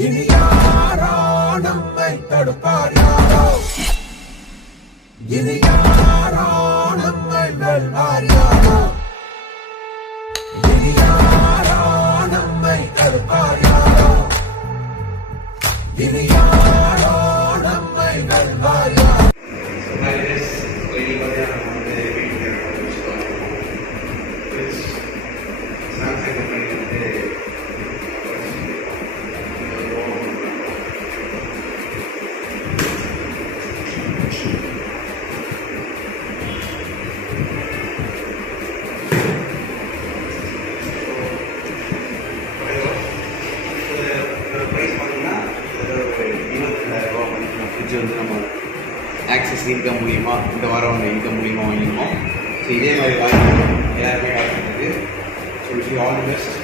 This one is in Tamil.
இனி யாரோ நம்மை தடுப்பார் யாரோ, இனி யாரோ நம்மை வெல்வார் யாரோ, இனி யாரோ நம்மை தடுப்பார் யாரோ, இனி யாரோ நம்மை வெல்வார் யாரோ. வந்து நம்ம ஆக்சிஸ் இன்கம் மூலிமா இந்த வாரம் இன்கம் மூலிமா வாங்கியிருக்கோம். ஸோ இதே மாதிரி வாங்கி எல்லாருமே வாங்கிட்டு ஸோ ஆல் தி பெஸ்ட்.